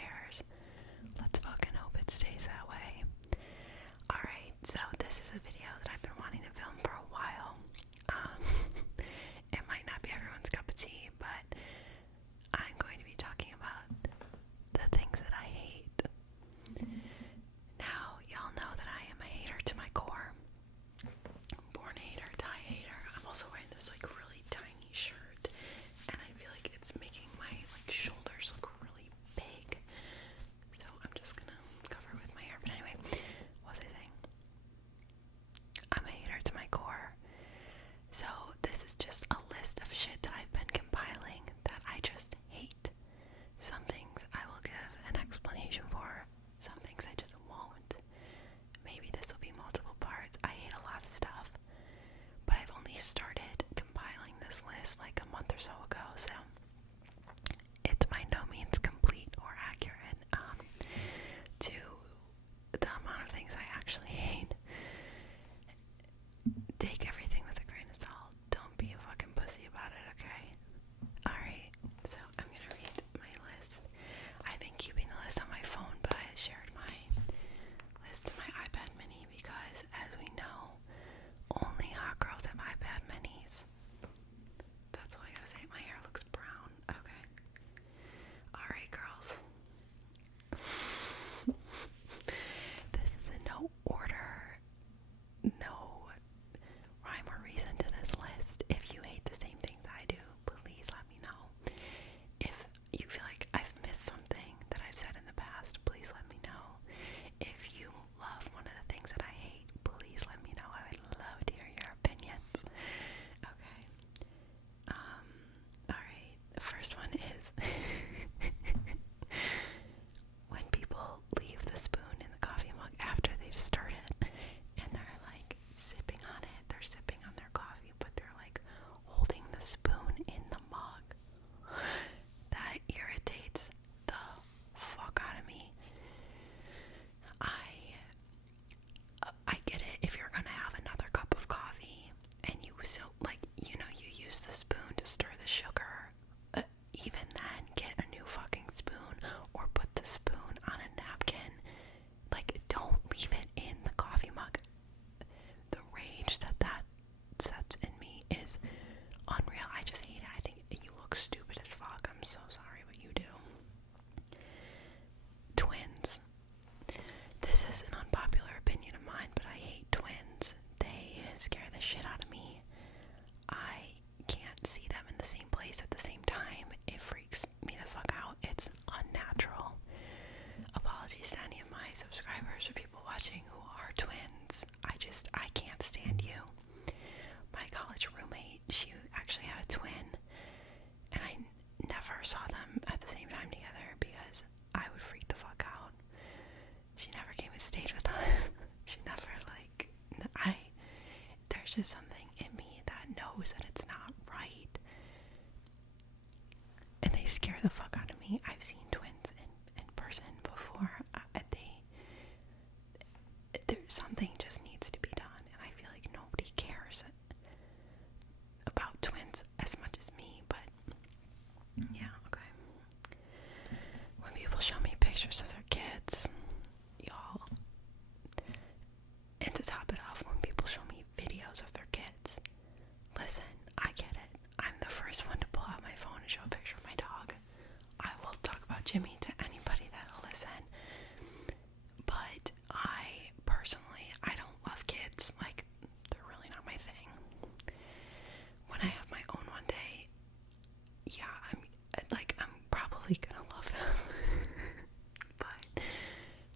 stairs. Let's fucking hope it stays that way. Alright, so this is a video that I've been wanting to film for a while. It might not be everyone's cup of tea, but I'm going to be talking about the things that I hate. Now, y'all know that I am a hater to my core. Born hater, die hater. I'm also wearing this like really tiny shirt, and I feel like it's making my like shoulders look really big. So I'm just gonna cover it with my hair. But anyway, what was I saying? I'm a hater to my core. So this is just a list of shit that I've been compiling that I just hate. Some things I will give an explanation for. Some things I just won't. Maybe this will be multiple parts. I hate a lot of stuff. But I've only started compiling this list like a month or so ago, so it's by no means complete or accurate to the amount of things I actually hate. Take everything with a grain of salt. Don't be a fucking pussy about it, okay? Alright, so I'm gonna read my list. I've been keeping the list on my phone, but I shared my list to my iPad mini because, as we know, only hot girls have iPad minis. That's all I gotta say. My hair looks brown. Okay. Alright, girls. This is in no order, no rhyme or reason to this list. If you hate the same things I do, please let me know. If you feel like I've missed something that I've said in the past, please let me know. If you love one of the things that I hate, please let me know. I would love to hear your opinions. Okay. Alright. The first one is when people leave the spoon in the coffee mug after they've started and they're like sipping on it. They're sipping on their coffee, but they're like holding the spoon in the mug. That irritates the fuck out of me. I get it if you're gonna have another cup of coffee and you you use the spoon to stir the sugar. Even then, get a new fucking spoon or put the spoon on a napkin. Like, don't leave it in the coffee mug. The rage that sets in me is unreal. I just hate it. I think you look stupid as fuck. I'm so sorry, but you do. Twins. This is an unpopular opinion of mine, but I hate twins. They scare the shit out of me. I can't see them in the same place at the same time. It freaks me the fuck out. It's unnatural. Apologies to any of my subscribers or people watching who are twins. I can't stand you. My college roommate, she actually had a twin, and I never saw them at the same time together because I would freak the fuck out. She never came and stayed with us. She never there's just something in me that knows that it's not right. And they scare the fuck out of me. I've seen twins in person before. Something just needs to be done, and I feel like nobody cares about twins as much as me, but yeah, okay. When people show me pictures of their kids, y'all, and to top it off, when people show me videos of their kids, listen, I get it. I'm the first one to pull out my phone and show a picture of my dog. I will talk about Jimmy to anybody that'll listen. But I don't love kids. Like, they're really not my thing. When I have my own one day, yeah, I'm probably gonna love them. But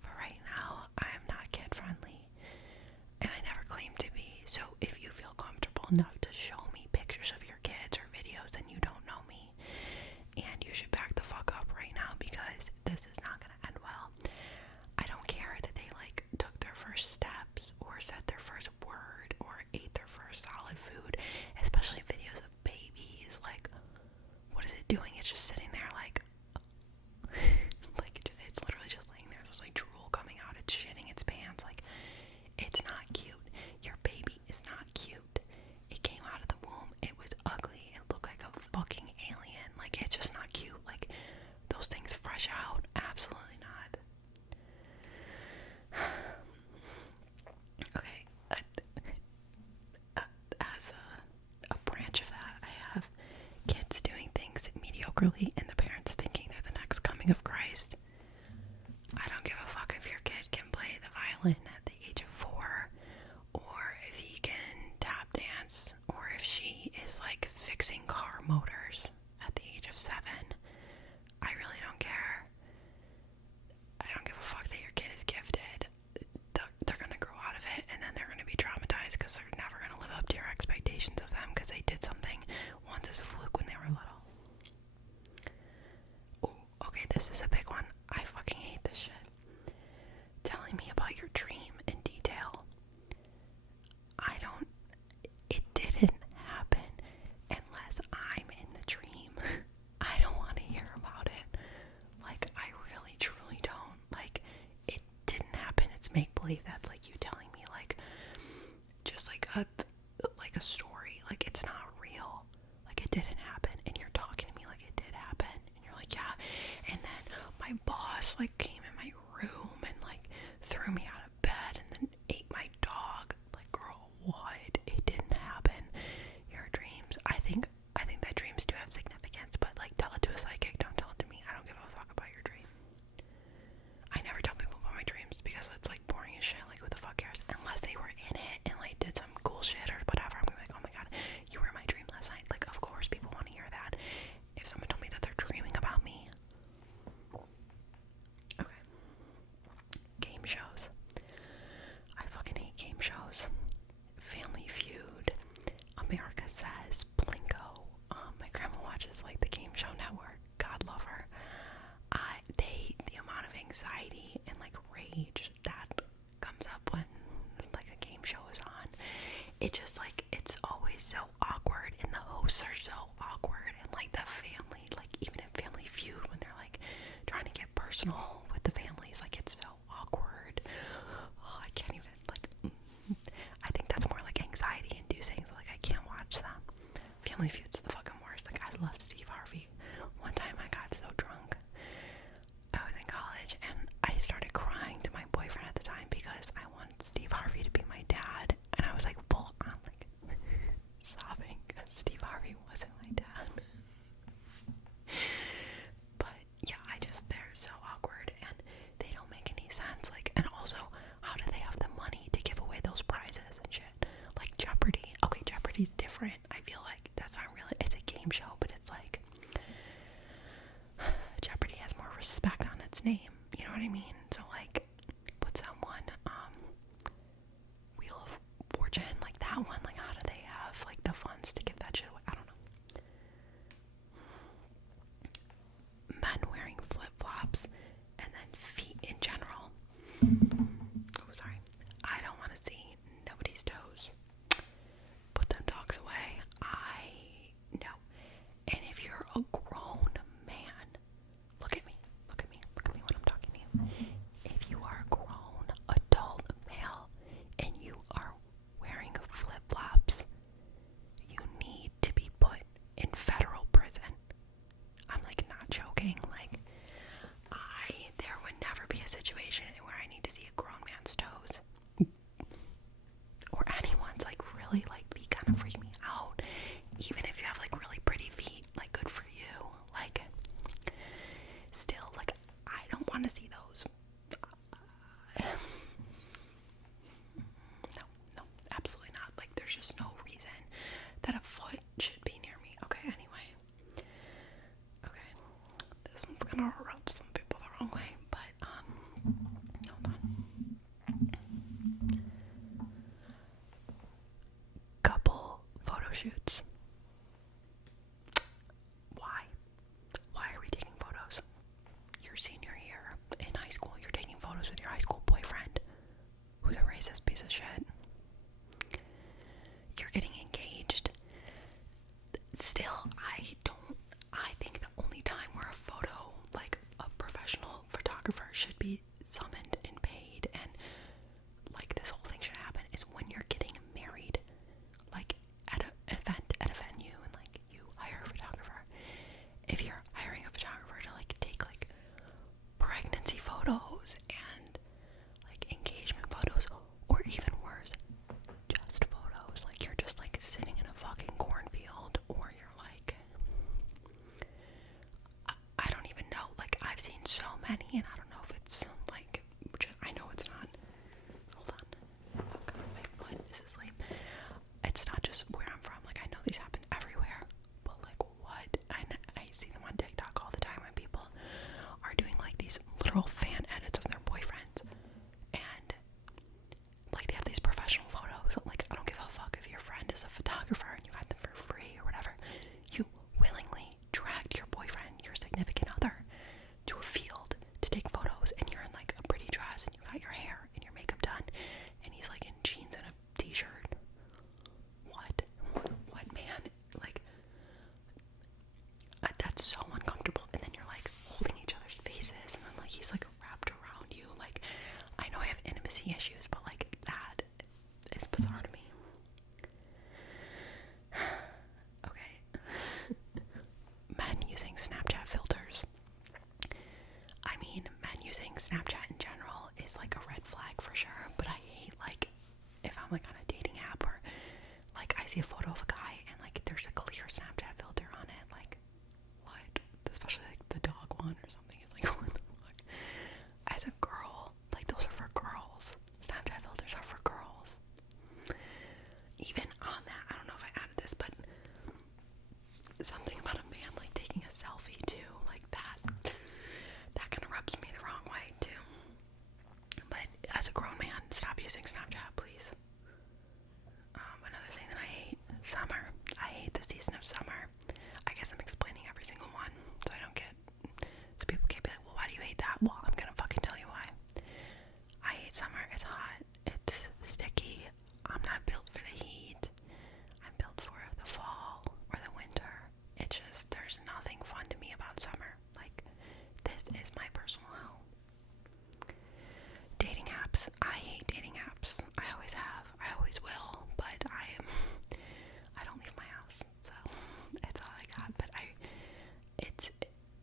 for right now, I am not kid friendly, and I never claimed to be. So if you feel comfortable enough to show me pictures of your kids or videos, then you don't know me, and you should back the fuck up right now, because this is a big one. I fucking hate this shit. Telling me about your dream in detail. It didn't happen unless I'm in the dream. I don't want to hear about it. Like, I really, truly don't. Like, it didn't happen. It's make-believe. That's like you telling me, like, just like a story. Like, it's not real. Like, it didn't happen. And you're talking to me like it did happen. And you're like, yeah. And then my boss, like, came in my room and, like, threw me out of bed and then ate my dog. Like, girl, what? It didn't happen. Your dreams. I think that dreams do have significance, but, like, tell it to a psychic. Don't tell it to me. I don't give a fuck about your dream. I never tell people about my dreams because it's, like, boring as shit. Like, who the fuck cares? Unless they were in it and, like, did some cool shit or whatever. I'm gonna be like, oh my god, you were in my dream last night. Like, of course people want to hear that. If someone told me that they're dreaming about me. Okay. Game shows. I fucking hate game shows. Family Feud. America Says. Blinko. My grandma watches, like, the Game Show Network. God love her. The amount of anxiety and, like, rage that comes up when, like, a game show is on. It just, like, it's always so awkward, and the hosts are so awkward, and, like, the family, like, even in Family Feud, when they're, like, trying to get personal with the families, like, it's so awkward. Oh, I can't even, like, I think that's more, like, anxiety inducing, so, like, I can't watch them. Family Feud's the fucking worst. Like, I love Steve Harvey. One time I got so drunk. I was in college, and I started crying to my boyfriend at the time because I wanted Steve Harvey to be my dad, and I was, like, full on, like, sobbing because Steve Harvey wasn't my dad. But yeah, they're so awkward, and they don't make any sense. Like, and also, how do they have the money to give away those prizes and shit? Like Jeopardy. Okay, Jeopardy's different. I feel like that's not really, it's a game show, but it's like, Jeopardy has more respect on its name. You know what I mean? So, like, put someone, Wheel of Fortune, like that one, like, how do they have, like, the funds to give that shit away? I don't know. Men wearing flip-flops, and then feet in general. Oh, sorry. I don't want to see nobody's toes. Put them dogs away. No. And if you're a grown man, look at me when I'm talking to you. If you are a grown adult male and you are wearing flip-flops, you need to be put in federal prison. I'm, like, not joking. Like, there would never be a situation where I need to see a grown man's toes. Or anyone's, like, really, like, feet kind of freak me out. Even if you have, like, really pretty feet, like, good for you. Like, still, like, I don't want to see those. No, absolutely not. Like, there's just no reason that a foot should be near me. Okay, anyway. Okay, this one's gonna rub some people the wrong way, but, hold on. Couple photo shoots. Why are we taking photos? Your senior year in high school, you're taking photos with your high school boyfriend, who's a racist piece of shit. You're getting engaged. Still, I think the only time where a photo, like, a professional photographer should be summoned and paid, and, like, this whole thing should happen is when you're getting married, like, at an event, at a venue, and, like, you hire a photographer. If you're hiring a photographer to, like, take, like, pregnancy photos and, like, engagement photos, or even worse, just photos, like, you're just, like, sitting in a fucking cornfield, or you're, like, I don't even know. Like, I've seen so many, and I don't know if it's, like, I know it's not. Hold on. Oh god, my foot. This is, like, it's not just where I'm from. Like, I know these happen everywhere, but, like, what? I see them on TikTok all the time when people are doing, like, these literal fan edits of their boyfriends, and, like, they have these professional photos. Like, I don't give a fuck if your friend is a photographer and you got them for free or whatever. You willingly dragged your boyfriend, your significant other, to a Snapchat in general is like a red flag for sure, but I hate like if I'm like on a dating app or like I see a photo of a guy and like there's a clear Snapchat filter on it, like what? Especially like the dog one or something. It's like what the fuck? As a girl, like those are for girls. Snapchat filters are for girls. Even on that, I don't know if I added this, but something about a man like taking a selfie too, like that kind of rubs me the wrong way too. But as a grown man, stop using Snapchat, please. Another thing that I hate, summer. I hate the season of summer. I guess I'm explaining every single one, so I don't get, so people can't be like, well, why do you hate that? Well, I'm gonna fucking tell you why. I hate summer. It's hot. It's sticky. I'm not built for the heat. I'm built for the fall or the winter. It's just, there's nothing fun to me about summer. Like, this is my personal hell. Dating apps. I hate dating apps. I always have. I always will. But I don't leave my house. So, it's all I got. But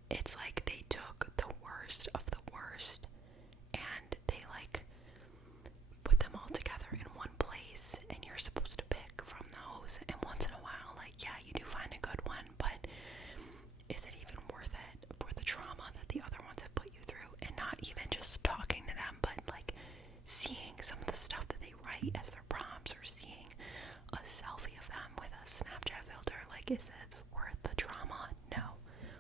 it's like they took the worst of the worst and they like put them all together in one place, and you're supposed to pick from those, and once in a while, like, yeah, you do find a good one, but is it even worth it for the trauma that the other ones have put you through? And not even just talking to them, but like seeing some of the stuff that they write as their prompts, or seeing a selfie of them with a Snapchat filter. Like, is it worth the trauma? No.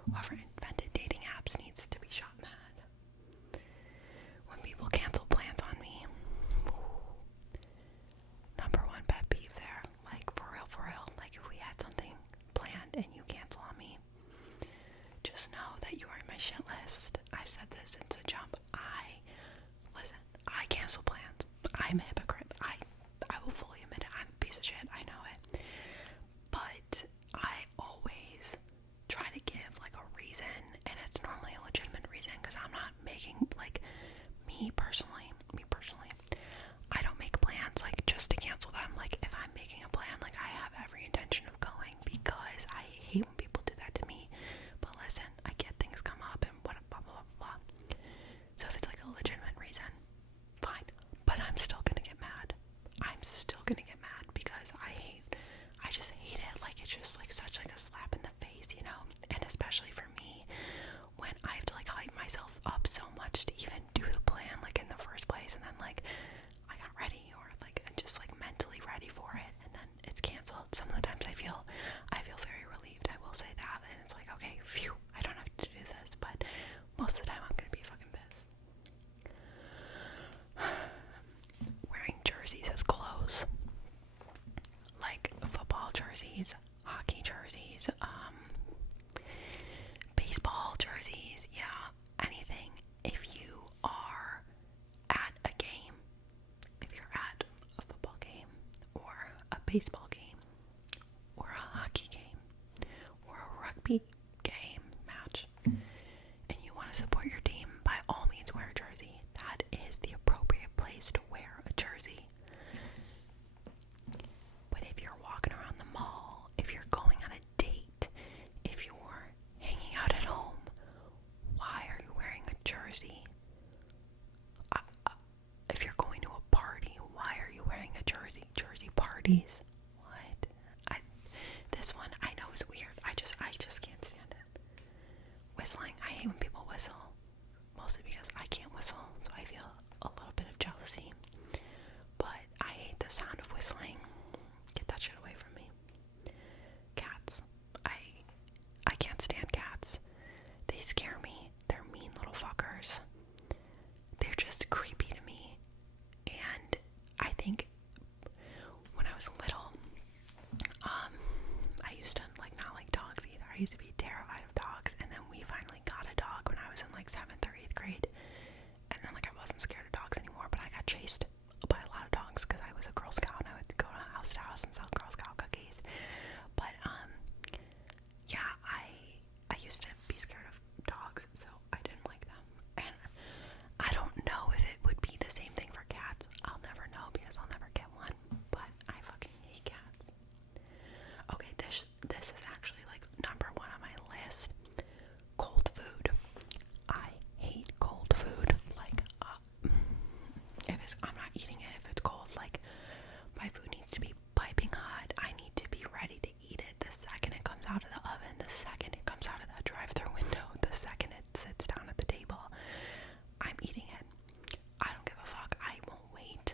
Whoever invented dating apps needs to be shot mad. When people cancel plans on me, number one pet peeve there. Like, for real. Like, if we had something planned and you cancel on me, just know that you are in my shit list. I've said this since the jump. I cancel plans. I'm a hypocrite. I will fully admit it. I'm a piece of shit. I know it. But I always try to give like a reason, and it's normally a legitimate reason, because I'm not making, like, me personally, I don't make plans like just to cancel them. Like, if I'm making a plan, like, I have every intention of going, because I hate when people do that to me. But listen, I get things come up and what blah blah blah. So if it's like a legitimate reason, fine. But I'm still gonna get mad. Because I just hate it. Like, it's just like such like a slap in the face, you know? And especially for me, when I have to like hype myself up so much to even do the plan, like, in the first place, and then like I got ready, or like I'm just like mentally ready for it, and then it's canceled. Some of the times I feel very relieved, I will say that, and it's like, okay, phew, I don't have to do this. But most of the time I'm gonna be fucking pissed. Wearing jerseys as clothes, like football jerseys, hockey jerseys, baseball jerseys, yeah, anything. If you are at a game, if you're at a football game, or a baseball game, or a hockey game, or a rugby game match, and you want to support your team, by all means wear a jersey. That is the appropriate place to wear a jersey. But if you're walking around the mall, if you're going on a date, if you're hanging out at home, why are you wearing a jersey? If you're going to a party, why are you wearing a jersey? Jersey parties? What? This one I know is weird. I just can't stand it. Whistling. I hate when people whistle. Mostly because I can't whistle, so I feel a little bit of jealousy. But I hate the sound of whistling. Get that shit away from me. Cats. I can't stand cats. They scare me. They're mean little fuckers. They're just creepy to me. And I think when I was little, I used to like not like dogs either. I used to be terrified of dogs, and then we finally got a dog when I was in like 7th or 8th grade. And then like I wasn't scared of dogs anymore, but I got chased by a lot of dogs because I was a Girl Scout and I would go to house and sell Girl Scout cookies. But yeah, I used to be scared of dogs, so I didn't like them. And I don't know if it would be the same thing for cats. I'll never know because I'll never get one. But I fucking hate cats. Okay, this is actually like number one on my sits down at the table, I'm eating it. I don't give a fuck. I won't wait.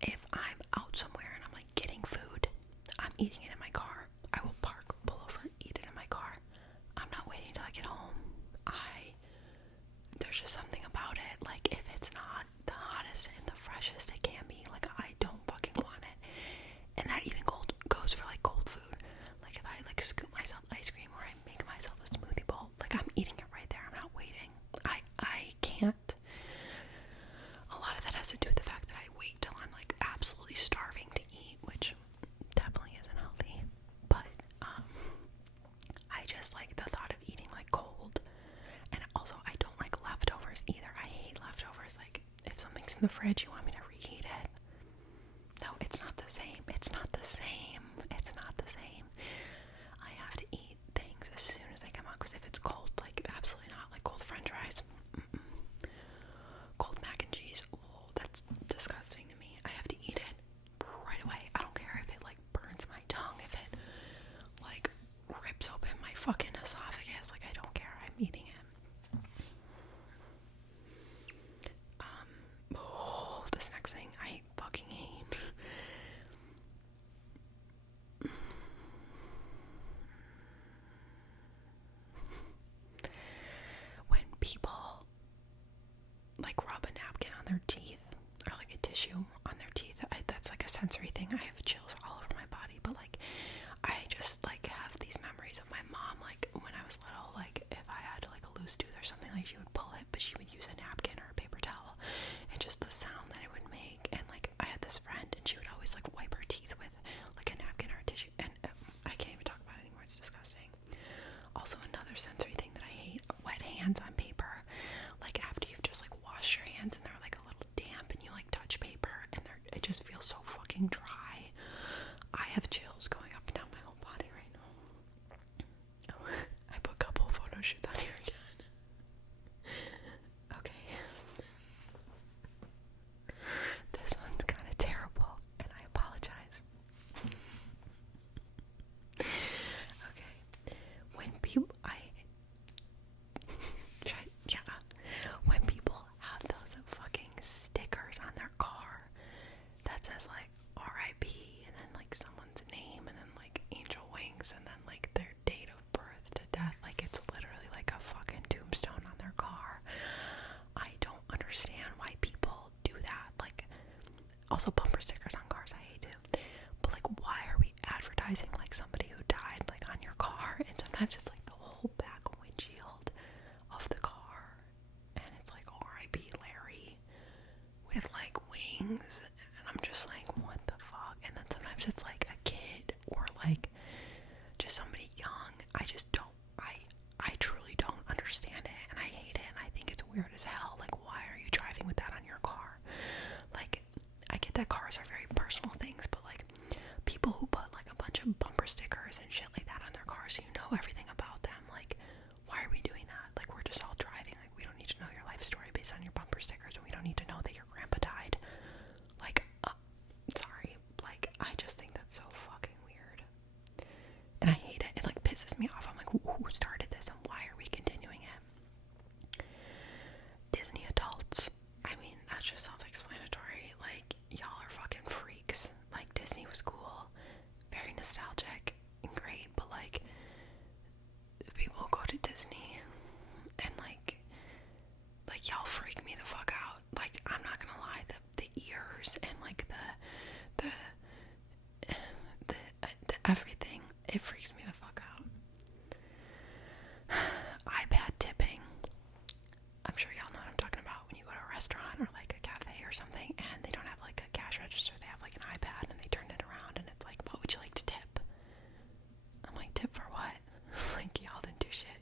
If I'm out somewhere and I'm like getting food, I'm eating it in my car. I will park, pull over, eat it in my car. I'm not waiting till I get home. There's just something about it. Like, if it's not the hottest and the freshest it can be, like, I don't fucking want it. And that even goes for like cold food. Like, if I like scoop myself ice cream or I make myself a smoothie bowl, like, I'm eating it right there. I'm not waiting. I can't. A lot of that has to do with the fact that I wait till I'm like absolutely starving to eat, which definitely isn't healthy. But I just like the thought of eating like cold. And also, I don't like leftovers either. I hate leftovers. Like, if something's in the fridge, you want me to reheat it? No, it's not the same. It's not the same. It's not the same. I have to eat things as soon as they come out, because if it's cold, like, absolutely not. Like, cold french fries. Cold mac and cheese. Oh, that's disgusting to me. I have to eat it right away. I don't care if it, like, burns my tongue, if it, like, rips open my fucking esophagus. Like, I don't care. I'm eating it. This next thing I fucking hate. When people like rub a napkin on their teeth, or like a tissue on their teeth, that's like a sensory thing. I have chills all over my body, but like, I just like have these memories of my mom, like when I was little, like if I had like a loose tooth or something, like she would pull it, but she would use a napkin or a paper towel, and just the sound that it would make. And like, I had this friend, and she would always like wipe her teeth with like a napkin or a tissue, and I can't even talk about it anymore. It's disgusting. Also, another sensory thing that I hate: wet hands on paper. Like, after you've just like washed your hands and they're like a little damp, and you like touch paper and it just feels so fucking dry. I have chills going up and down my whole body right now. Oh, I put a couple photo shoots on here again. Okay. This one's kind of terrible, and I apologize. Okay. When people, when people have those fucking stickers on their car that says like R.I.P. and then like someone's name and then like angel wings and then like their date of birth to death, like it's literally like a fucking tombstone on their car. I don't understand why people do that. Like, also bumper stickers on cars I hate too. But like, why are we advertising like somebody who died like on your car? And sometimes it's like the whole back windshield of the car, and it's like R.I.P. Larry with like wings, and I'm just like, what the fuck? And then sometimes it's like a kid or like just somebody young. I just don't, I truly don't understand it, and I hate it, and I think it's weird as hell. Like, why are you driving with that on your car? Like, I get that cars are very personal things, but like, people who put like a bunch of bumper stickers and shit like that on their cars, so you know everything about them, like, why are we doing that? Like, we're just all driving. Like, we don't need to know your life story based on your bumper stickers, and we don't need to know that your grandpa died. Like, sorry, like, I just think that's so fucking weird, and I hate it. It like pisses me off. I'm like, who started this, and why are we continuing it? Disney adults, I mean, that's just self-explanatory. Like, y'all are fucking freaks. Like, Disney was cool, very nostalgic and great, but like, people who go to Disney and like y'all freak me the fuck out. Like, I'm not gonna lie, the ears and like the everything, it freaks me the fuck out. iPad tipping. I'm sure y'all know what I'm talking about. When you go to a restaurant or like a cafe or something, and they don't have like a cash register, they have like an iPad, and they turn it around, and it's like, what would you like to tip? I'm like, tip for what? Like, y'all didn't do shit.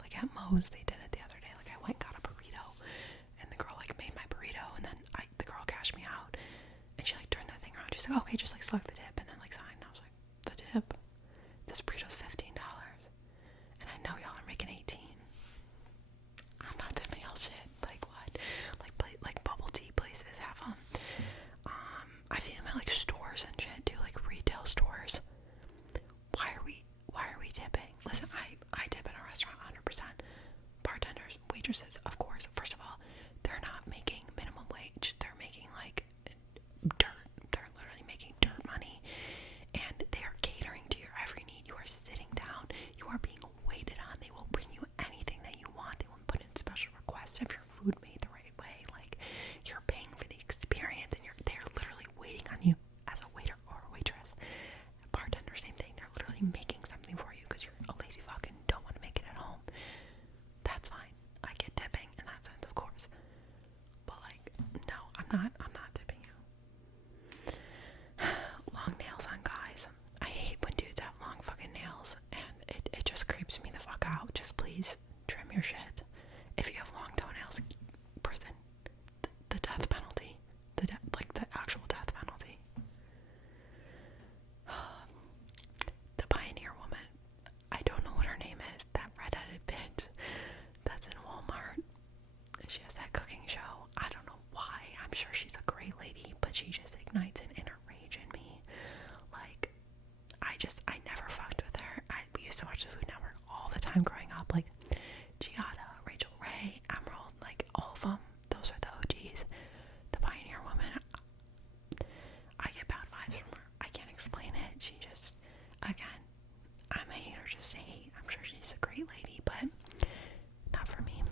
Like, at Moe's, they did it the other day. Like, I went and got a burrito, and the girl like made my burrito, and then the girl cashed me out, and she like turned the thing around. She's like, okay, just like select the tip, and then like sign. And I was like, the tip? This burrito's $15, and I know y'all are making $18. I'm not tipping y'all shit. Like, what? Like bubble tea places have them. I've seen them at like stores and shit too, like retail stores. Why are we tipping? Listen, I tip in a restaurant 100%, waitresses, of course, first of all, they're not making minimum wage. They're making like dirt. They're literally making dirt money, and they are catering to your every need. You are sitting down. You are being waited on. They will bring you anything that you want. They will put in special requests of your food made the right way. Like, you're paying for the experience, and they're literally waiting on you as a waiter or a waitress. Bartender, same thing. They're literally making something for you because you're a lazy fuck and don't want to make it at home. That's fine. I get tipping in that sense, of course. But like, no, I'm not tipping you. Long nails on guys. I hate when dudes have long fucking nails, and it just creeps me the fuck out. Just please trim your shit. If you have long toenails, prison. The death penalty. Like the actual death penalty. The Pioneer woman. I don't know what her name is. That red-headed bitch that's in Walmart. She has that cooking show. I don't know why. I'm sure she's a great lady, but she just ignites an inner rage in me. Like, I never fucked with her. We used to watch the Food Network all the time growing up. Like, Giada, Rachel Ray, Emerald, like, all of them. Those are the OGs. The Pioneer woman, I get bad vibes from her. I can't explain it. She just, again, I'm a hater just to hate. I'm sure she's a great lady, but not for me.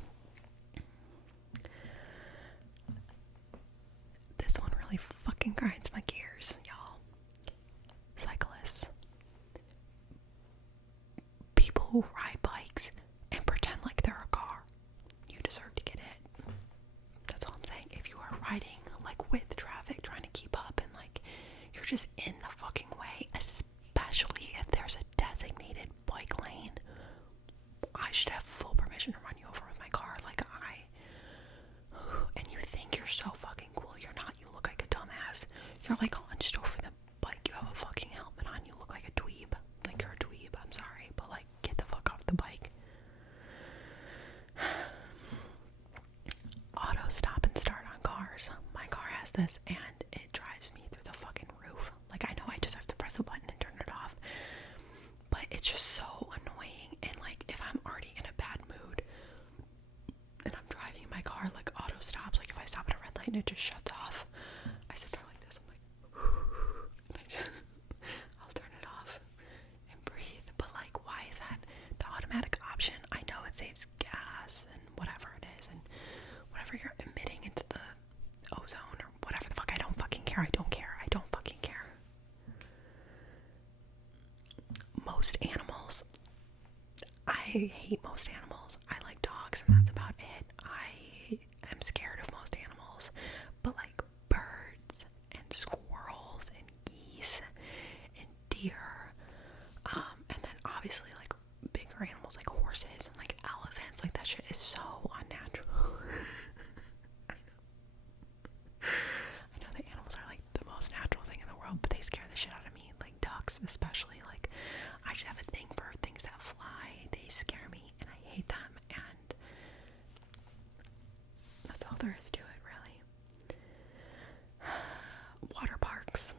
This one really fucking grinds my gears, y'all. Cyclists. People who ride bikes and pretend like they're a car. You deserve to get hit. That's all I'm saying. If you are riding like with traffic, trying to keep up, and like you're just in the fucking way, especially if there's a designated bike lane, I should have full permission to run you over with my car. Like, and you think you're so fucking cool. You're not. You look like a dumbass. You're like hunched over the bike. You have a fucking helmet on. You look like a dweeb. Like, you're a dweeb. I'm sorry, but like, get the fuck off the bike. Auto stop and start on cars. My car has this, and it drives me through the fucking roof. Like, I know I just have to press a button and turn it off, but it's just so annoying. And like, if I'm already in a bad mood and I'm driving my car, like, auto stops. Like, if I stop at a red light and it just shuts off, I sit there like this. I'm like, and I'll turn it off and breathe. But like, why is that the automatic option? I know it saves gas and whatever it is, and whatever you're emitting into the ozone or whatever the fuck. I don't fucking care. I don't care. I don't fucking care. Most animals. I hate most animals. I like dogs, and that's about it. I am scared of most animals. But like birds and squirrels and geese and deer, and then obviously like bigger animals like horses and like elephants, like that shit is so unnatural. I know that animals are like the most natural thing in the world, but they scare the shit out of me. Like ducks especially. Like, I just have a thing for things that fly. They scare me and I hate them, and that's all there is to it, really. Water parks.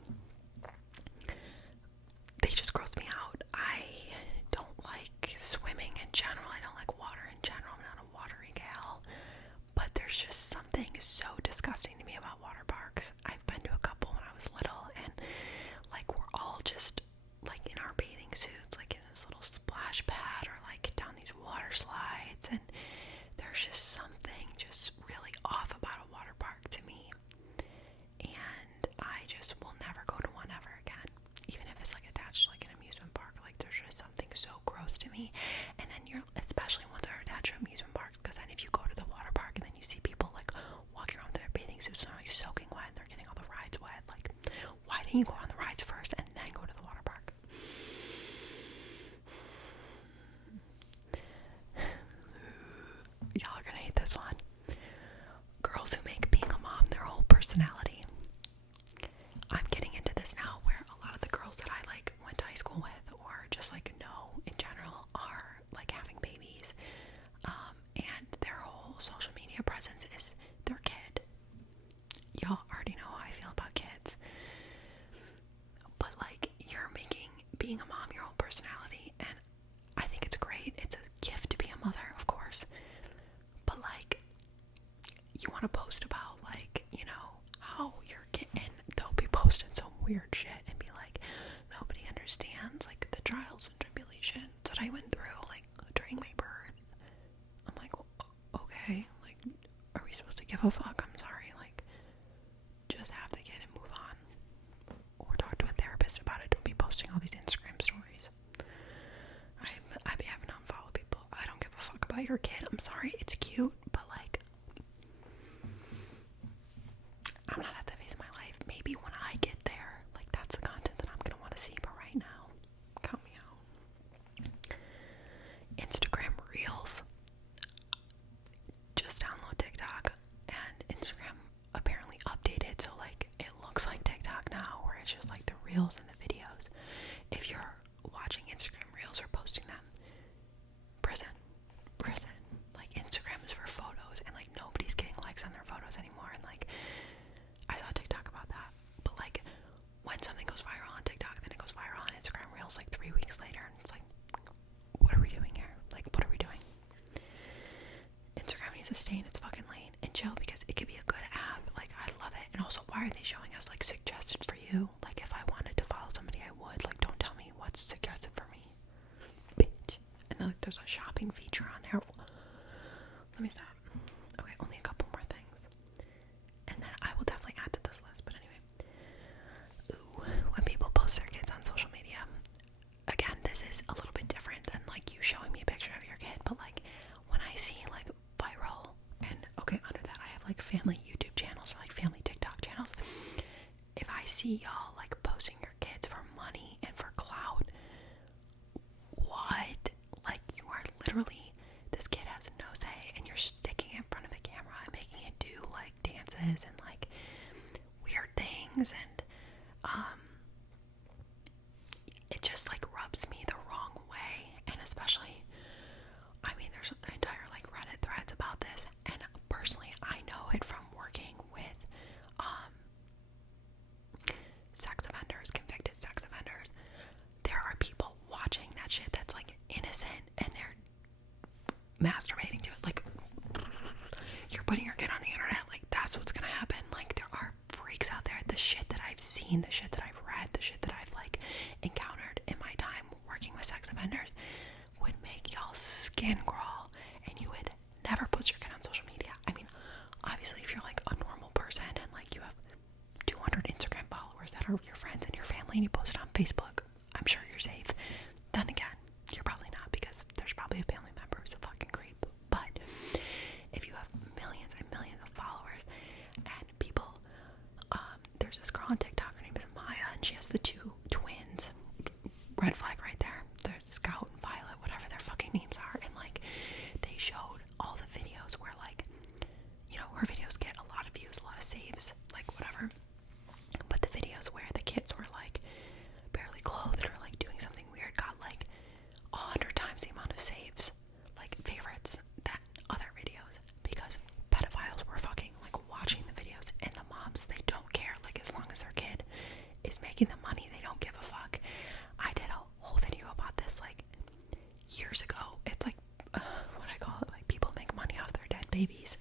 They just gross me out. I don't like swimming in general. I don't like water in general. I'm not a watery gal. But there's just something so disgusting to me about water parks. I've been to a couple when I was little, and like, we're all just like in our bathing suits, like in this little splash pad, or like down these water slides, and there's just something just really off about a water park to me. And I just will never go to one ever again, even if it's like attached to like an amusement park. Like, there's just something so gross to me. And then you're, especially ones that are attached to amusement parks, because then if you go to the water park and then you see people like walking around with their bathing suits and they're like soaking wet and they're getting all the rides wet, like, why didn't you go on the rides first and then go to the water park? Y'all are gonna hate this one. Girls who make being a mom their whole personality. I'm getting into this now, where a lot of the girls that I like went to high school with, or just like know in general, are like having babies, and their whole social media presence is their kid. Y'all already know how I feel about kids, but like, you're making being a mom your whole personality, and I think it's great. It's a gift to be a mother, of course, but like, you want to post about, like, you know, how you're getting, they'll be posting some weird shit and be like, nobody understands, like, the trials and tribulations that I went through, like, during my birth. I'm like, okay, like, are we supposed to give a fuck? I'm sorry, like, just have the kid and move on. Or talk to a therapist about it. Don't be posting all these Instagram stories. I be having to unfollow people. I don't give a fuck about your kid. I'm sorry, it's cute, but like, I'm not at that phase of my life. Maybe when I get there, like, that's the content that I'm gonna want to see, but right now, count me out. Instagram Reels. Just download TikTok, and Instagram apparently updated, so like, it looks like TikTok now, where it's just like the Reels and the videos. If you're watching Instagram Reels or posting them, prison. Like, Instagram is for photos, and like, nobody's getting likes on their photos anymore, and like, I saw TikTok about that, but like, when something goes viral on TikTok, then it goes viral on Instagram Reels like 3 weeks later, and it's like, what are we doing here? Like, what are we doing? Instagram needs to stay in its fucking lane and chill, because it could be a good app. Like, I love it. And also, why are they showing us like suggested for you? Like, if I wanted to follow somebody, I would. Like, don't tell me what's suggested for me, bitch. And then, like, there's a shopping feature on there. Let me stop. Okay, only a couple more things, and then I will definitely add to this list. But anyway, when people post their kids on social media, again, this is a little bit different than like you showing me a picture of your kid, but like, when I see like viral, and okay, under that I have like family YouTube channels or like family TikTok channels. If I see y'all like posting your kids for money and for clout, what? Like, you are literally, this kid has no say, and you're sticking in front of the camera and making it do like dances and like weird things, and it just like rubs me the wrong way. And especially, I mean, there's entire like Reddit threads about this, and personally I know it from working with sex offenders, convicted sex offenders. There are people watching that shit that's like innocent, and they're masturbating to it. Like, you're putting your kid on the internet, like, that's what's gonna happen. Like, there are freaks out there. The shit that I've seen, the shit that I've read, the shit that I've like encountered in my time working with sex offenders would make y'all skin crawl, and you would never post your kid on social media. I mean, obviously, if you're like a normal person and like you have 200 Instagram followers that are your friends and your family, and you post it on Facebook, I'm sure you're safe. Then again, you're probably not, because there's probably a family member who's a fucking creep. But if you have millions and millions of followers, and people, there's this girl on TikTok, her name is Maya, and she has the 2 twins. Red flag right there. There's Scout and Violet, whatever their fucking names are. And like, they showed all the videos where, like, you know, her videos get a lot of views, a lot of saves, like whatever. But the videos where the kids were like barely clothed or like doing something weird got like 100 times the amount of saves, like favorites, than other videos, because pedophiles were fucking like watching the videos, and the moms, they don't care. Like, as long as their kid is making the money, they don't give a fuck. I did a whole video about this like years ago. It's like what I call it, like, people make money off their dead babies,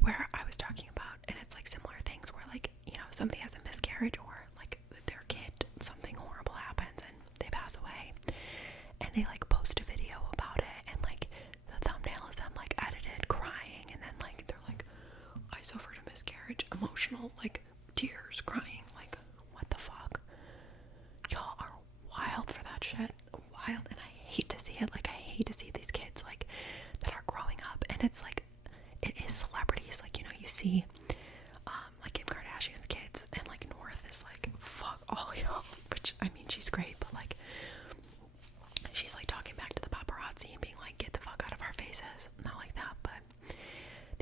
where I was talking about, and it's like similar things where, like, you know, somebody has a miscarriage, or like their kid, something horrible happens and they pass away, and they like post a video about it, and like the thumbnail is them like edited crying, and then like they're like, I suffered a miscarriage, emotional, like tears, crying. Like, what the fuck? Y'all are wild for that shit. Wild. And I hate to see it. Like, I hate to see these kids like that are growing up, and it's like, it is celebrities. Like, you know, you see like Kim Kardashian's kids, and like North is like, fuck all y'all, which, I mean, she's great, but like, she's like talking back to the paparazzi and being like, get the fuck out of our faces. Not like that, but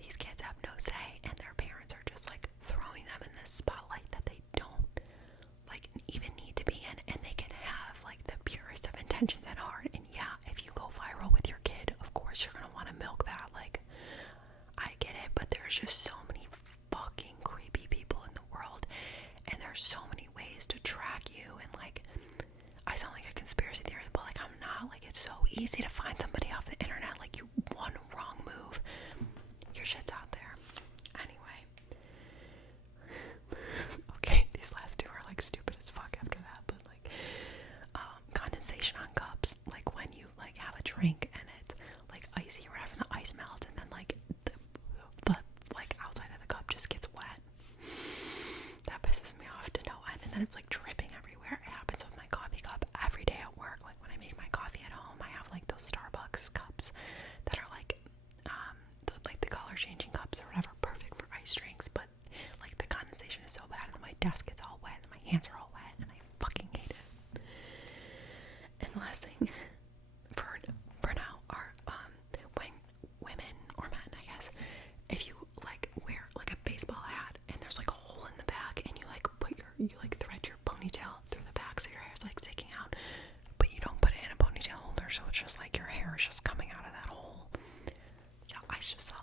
these kids have no say, and their parents are just like throwing them in this spotlight that they don't like even need to be in, and they can have like the purest of intentions at heart. And yeah, if you go viral with your kid, of course you're gonna want to milk that. Like, I get it, but there's just so many fucking creepy people in the world, and there's so many ways to track you. And like, I sound like a conspiracy theorist, but like, I'm not. Like, it's so easy to find somebody off the internet. Like, you one wrong move, your shit's out there. changing cups or whatever, perfect for ice drinks, but like the condensation is so bad and my desk gets all wet and my hands are all wet and I fucking hate it. And the last thing for now are when women or men, I guess, if you like wear like a baseball hat and there's like a hole in the back and you like thread your ponytail through the back so your hair's like sticking out, but you don't put it in a ponytail holder, so it's just like your hair is just coming out of that hole. Yeah, I just saw